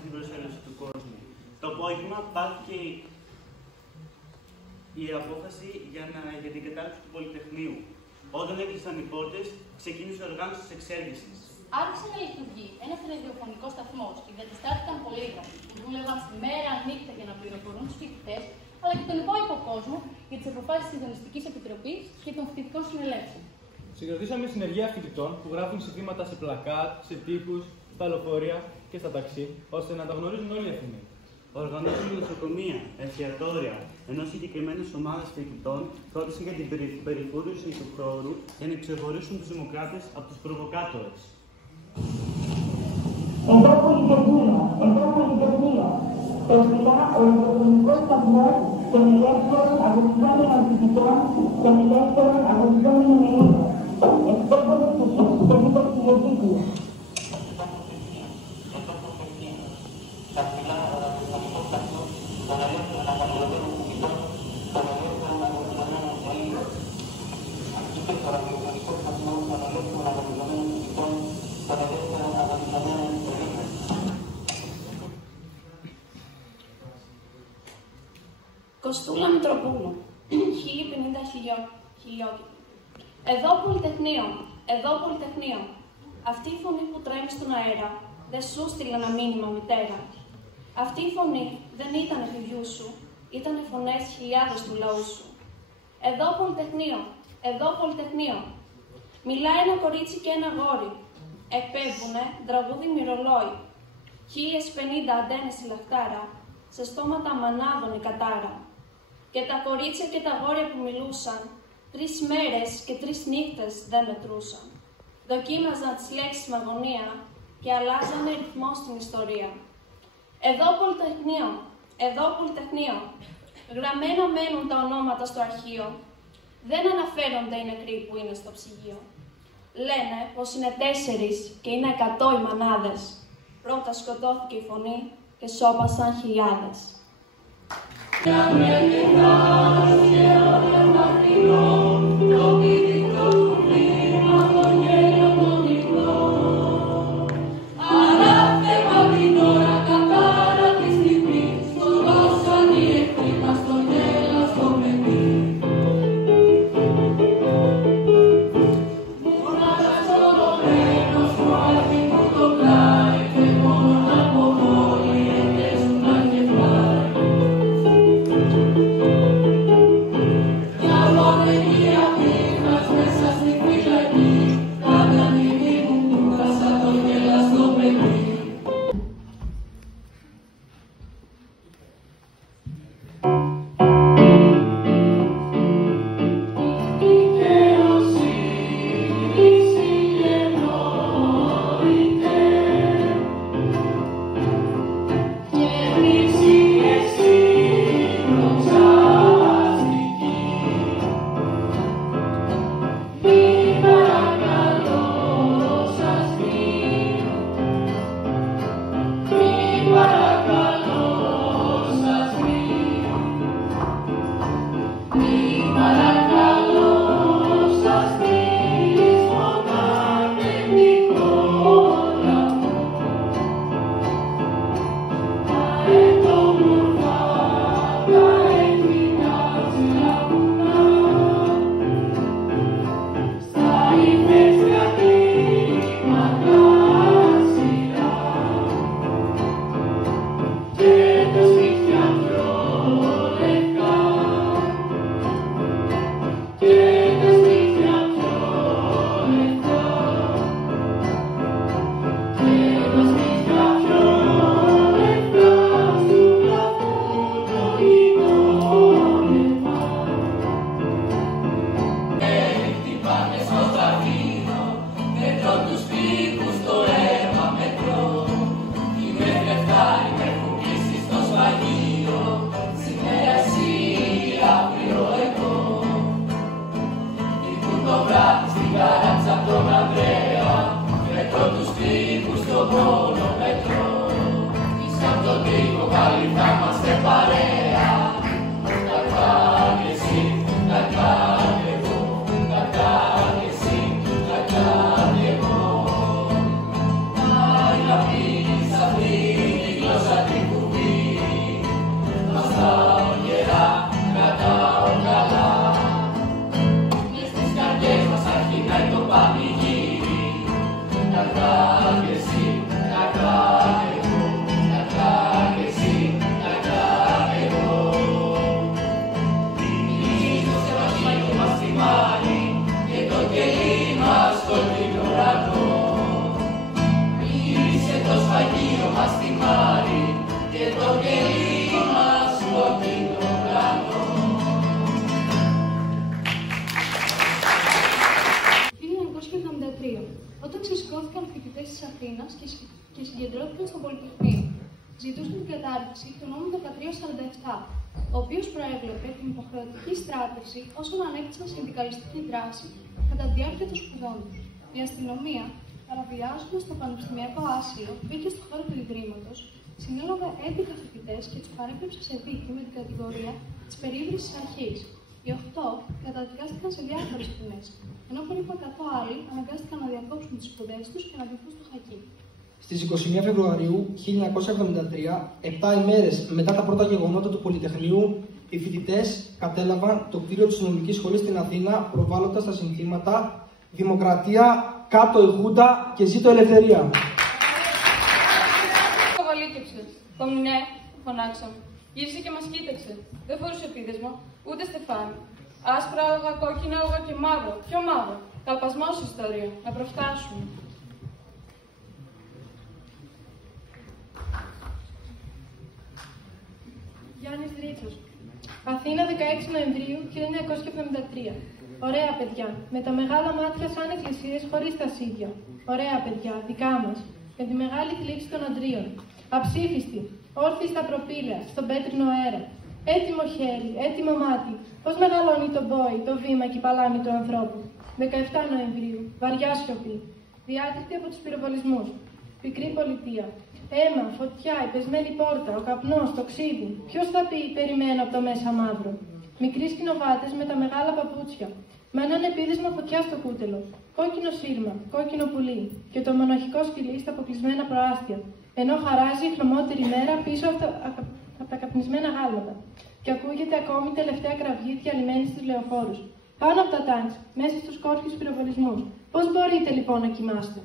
στην προσέλευση του κόσμου. Το απόγευμα πάρθηκε η απόφαση για την κατάρριξη του Πολυτεχνείου. Όταν έκλεισαν οι πόρτες, ξεκίνησε η οργάνωση της εξέργησης. Άρχισε να λειτουργεί ένας ραδιοφωνικός σταθμός και εγκαταστάθηκαν πολύγραφοι που δούλευαν μέρα νύχτα για να πληροφορούν τους φοιτητές, αλλά και τον υπόλοιπο κόσμο για τις αποφάσεις της Συντονιστικής Επιτροπής και των φοιτητικών συνελεύσεων. Συγκροτήσαμε συνεργεία φοιτητών που γράφουν συνθήματα σε πλακάτ, σε τοίχους, στα λεωφορεία και στα ταξί, ώστε να τα γνωρίζουν όλοι οι Αθηναίοι. Οργανώσαμε νοσοκομεία, εστιατόρια, ενώ συγκεκριμένες ομάδες φοιτητών φρόντισαν για την περιφρούρηση του χώρου για να ξεχωρίσουν τους δημοκράτες από τους προβοκάτορες. Εδώ Πολυτεχνείο. Προσφυλά ο ραδιοφωνικός σταθμός των ελεύθερων αγωνιζόμενων φοιτητών, των ελεύθερων αγωνιζόμενων Ελλήνων. Εκπέμποντας τους εξωτερικούς τηλεοπτικούς. Κωστούλα Μητροπούλου, 1050 χιλιόκυπη. Εδώ Πολυτεχνείο. Αυτή η φωνή που τρέμει στον αέρα, δεν σου στείλε ένα μήνυμα μητέρα. Αυτή η φωνή δεν ήταν εφηβιού σου, ήταν φωνές χιλιάδες του λαού σου. Εδώ Πολυτεχνείο. Μιλάει ένα κορίτσι και ένα γόρι. Εκπέμπουνε τραγούδι μυρολόι. 1050 αντένες η λαχτάρα, σε στόματα μανάδων η κατάρα. Και τα κορίτσια και τα γόρια που μιλούσαν, 3 μέρες και 3 νύχτες δεν μετρούσαν. Δοκίμαζαν τις λέξεις με αγωνία και αλλάζανε ρυθμό στην ιστορία. Εδώ Πολυτεχνείο. Γραμμένα μένουν τα ονόματα στο αρχείο. Δεν αναφέρονται οι νεκροί που είναι στο ψυγείο. Λένε πως είναι 4 και είναι 100 οι μανάδες. Πρώτα σκοτώθηκε η φωνή και σώπασαν χιλιάδες. ζητούσαν την κατάρτιση του νόμου 1347, ο οποίος προέβλεπε την υποχρεωτική στράτευση όσων ανέκτησαν συνδικαλιστική δράση κατά τη διάρκεια των σπουδών τους. Η αστυνομία, παραβιάζοντας το πανεπιστημιακό άσυλο, μπήκε στο χώρο του Ιδρύματος, συνέλαβε 11 φοιτητές και τους παρέπεψε σε δίκη με την κατηγορία της περίβρησης αρχής. Οι 8 καταδικάστηκαν σε διάφορες ποινές, ενώ περίπου 100 άλλοι αναγκάστηκαν να διακόψουν τις σπουδές τους και να βρεθούν στο χακί. Στις 21 Φεβρουαρίου 1973, 7 ημέρες μετά τα πρώτα γεγονότα του Πολυτεχνείου, οι φοιτητές κατέλαβαν το κτίριο της Συνολικής Σχολής στην Αθήνα, προβάλλοντας τα συνθήματα «Δημοκρατία, κάτω η Χούντα και ζήτω ελευθερία». Καβαλίκεψε. «Κομινέ», φωνάξαμε. Γύρισε και μας κοίταξε. Δεν φορούσε επίδεσμο, ούτε στεφάνι. Άσπρα άλογα, κόκκινα άλογα και μαύρο. Πιο μαύρο. Καλπασμός ιστορία. Να προφτάσουμε. Γιάννης Δρίτσος. Αθήνα, 16 Νοεμβρίου 1973. Ωραία παιδιά. Με τα μεγάλα μάτια σαν εκκλησίες χωρίς τα σίδια. Ωραία παιδιά, δικά μας. Με τη μεγάλη θλίψη των αντρίων. Αψήφιστοι. Όρθιοι στα προπήλαια, στον πέτρινο αέρα. Έτοιμο χέρι, έτοιμο μάτι. Πώς μεγαλώνει το μπόι, το βήμα και η παλάμη του ανθρώπου. 17 Νοεμβρίου. Βαριά σιωπή. Διάκριτη από τους πυροβολισμούς. Πικρή πολιτεία. Αίμα, φωτιά, η πεσμένη πόρτα, ο καπνός, το ξύδι. Ποιος θα πει περιμένω από το μέσα μαύρο. Μικροί σκηνοβάτες με τα μεγάλα παπούτσια. Με έναν επίδεσμο φωτιά στο κούτελο. Κόκκινο σύρμα, κόκκινο πουλί. Και το μοναχικό σκυλί στα αποκλεισμένα προάστια. Ενώ χαράζει η χρωμότερη μέρα πίσω από τα καπνισμένα γάλματα. Και ακούγεται ακόμη η τελευταία κραυγή διαλυμένη στους λεωφόρους. Πάνω από τα τάγκς, μέσα στους κόρχιους πυροβολισμούς. Πώς μπορείτε λοιπόν να κοιμάστε.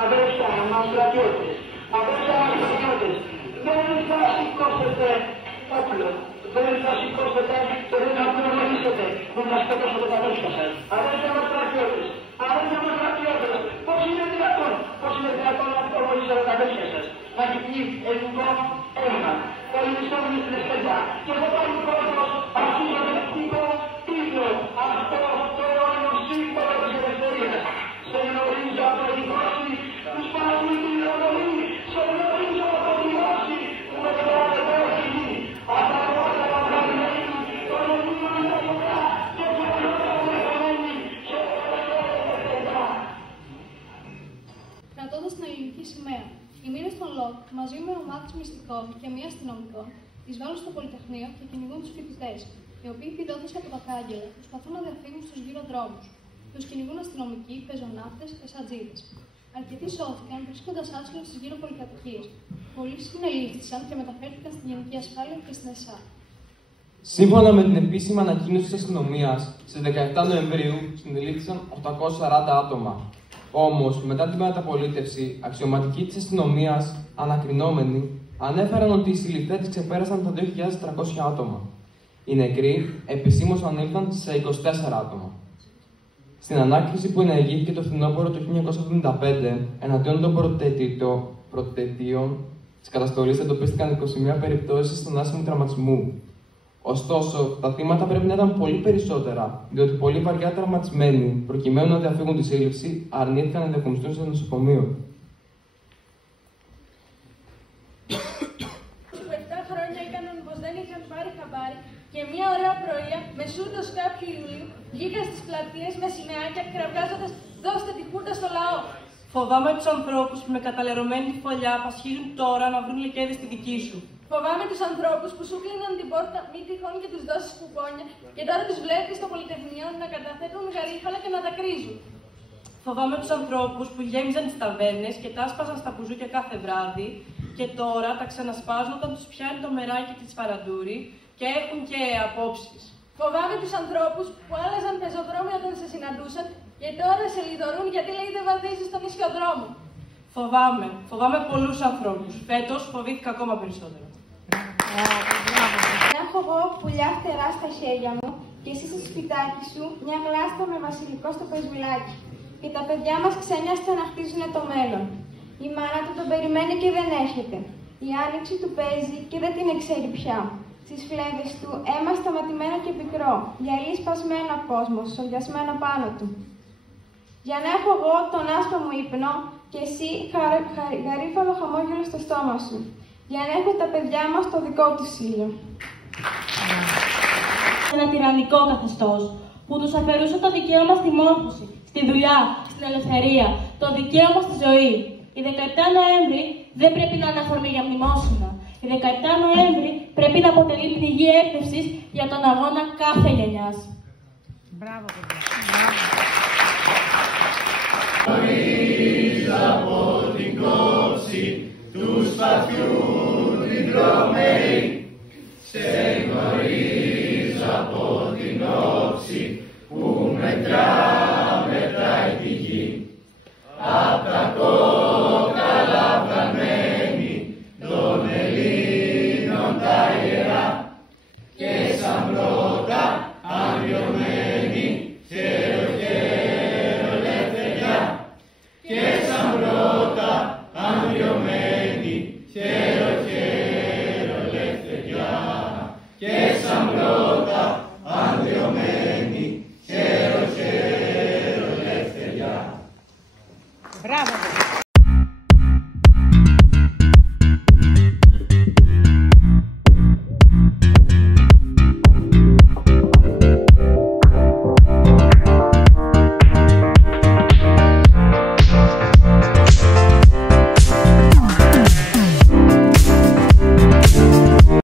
Αδέρφια μας στρατιώτες, δεν θα σηκώσετε όπλο, δεν θα σηκώσετε και δεν θα προχωρήσετε που να σκοτώσετε τα αδέρφια σας. Αδέρφια μας στρατιώτες, πώς είναι δυνατόν να προχωρήσετε τα αδέρφια σας, να γυμνεί ελληνικό αίμα, πολεμιστόμενοι στην εσπεριά και δεν πάει ο κόσμος αυτού το δεκτικό τίτλο, αυτό το αιώνιο σύμβολο της ελευθερίας. Σε γνωρίζω από την δόση, τους παραδεί την ειρωνολή, σε γνωρίζω από τη δόση, που με το έχει απαγόρευτα αγαπημένοι, τον Ελλήνων είναι κοντά και του Ελλήνων είναι και ελευθερία. Κρατώντας την ελληνική σημαία, οι μοίρες των ΛΟΚ μαζί με ομάδες μυστικών και μη αστυνομικών εισβάλλουν στο Πολυτεχνείο και κυνηγούν τους φοιτητές, οι οποίοι πηδώντας από τα κάγκελα προσπαθούν να διαφύγουν στους γύρω δρόμους. Τους κυνηγούν αστυνομικοί, πεζοναύτες, εσατζίδες. Αρκετοί σώθηκαν βρίσκοντας άσυλο στις γύρω πολυκατοικίες. Πολλοί συνελήφθησαν και μεταφέρθηκαν στη Γενική Ασφάλεια και στην ΕΣΑ. Σύμφωνα με την επίσημη ανακοίνωση της αστυνομίας, στις 17 Νοεμβρίου συνελήφθησαν 840 άτομα. Όμως, μετά την μεταπολίτευση, αξιωματικοί της αστυνομίας, ανακρινόμενοι, ανέφεραν ότι οι συλληφθέντες ξεπέρασαν τα 2.300 άτομα. Οι νεκροί επισήμως ανήλθαν σε 24 άτομα. Στην ανάκριση που ενεργήθηκε το φθινόπωρο του 1975 εναντίον των πρωτετητών της καταστολής εντοπίστηκαν 21 περιπτώσεις θανάσιμου τραυματισμού. Ωστόσο, τα θύματα πρέπει να ήταν πολύ περισσότερα, διότι πολύ βαριά τραυματισμένοι, προκειμένου να διαφύγουν τη σύλληψη, αρνήθηκαν να διακομιστούν σε νοσοκομείο. Χρόνια έκαναν πως δεν είχαν πάρει χαμπάρι και μια ωραία πρωία, μεσούτος κάποιου Ιουλίου, βγήκαν στις πλατείες με σημαίακια κραυγάζοντας «Δώστε τη χούντα στο λαό». Φοβάμαι τους ανθρώπους που με καταλερωμένη φωλιά πασχίζουν τώρα να βρουν λεκέδες στη δική σου. Φοβάμαι τους ανθρώπους που σου κλείναν την πόρτα μη τυχόν και τους δώσεις κουπόνια και τώρα τους βλέπεις στο Πολυτεχνείο να καταθέτουν γαρίφαλα και να δακρύζουν. Φοβάμαι τους ανθρώπους που γέμιζαν τις ταβέρνες και τα άσπαζαν στα μπουζούκια κάθε βράδυ και τώρα τα ξανασπάζουν όταν τους πιάνει το μεράκι της φαραντούρη και έχουν και απόψεις. Φοβάμαι τους ανθρώπους που άλλαζαν πεζοδρόμια όταν σε συναντούσαν και τώρα σε λιδωρούν γιατί λέει δεν βαδίζεις στον ίσιο δρόμο. Φοβάμαι πολλούς ανθρώπους. Φέτος φοβήθηκα ακόμα περισσότερο. Έχω εγώ πουλιά φτερά στα χέρια μου και εσύ στο σπιτάκι σου μια γλάστα με βασιλικό στο πεζουλάκι. Και τα παιδιά μας ξένιασαν να χτίζουν το μέλλον. Η μάνα του τον περιμένει και δεν έρχεται. Η άνοιξη του παίζει και δεν την ξέρει πια. Στις φλέβες του αίμα σταματημένο και πικρό, γυαλί σπασμένο κόσμο, σοδιασμένο πάνω του. Για να έχω εγώ τον άσπρο μου ύπνο και εσύ γαρίφαλο χαμόγελο στο στόμα σου. Για να έχω τα παιδιά μας το δικό του ήλιο. Ένα τυραννικό καθεστώς που τους αφαιρούσε το δικαίωμα στη μόρφωση, στη δουλειά, στην ελευθερία, το δικαίωμα στη ζωή. Η 17 Νοέμβρη δεν πρέπει να είναι αφορμή για μνημόσυνα. Η 17 Νοέμβρη πρέπει να αποτελεί πηγή έμπνευσης για τον αγώνα κάθε γενιάς. Μπράβο, Νωρίς από την κόψη του σπαθιού την τρομερή, σε γνωρίζω από την όψη που μετράει τη γη. Απ' τα κόκαλα βραμμένη των Ελλήνων τα ιερά και σαν πρώτα αγριωμένη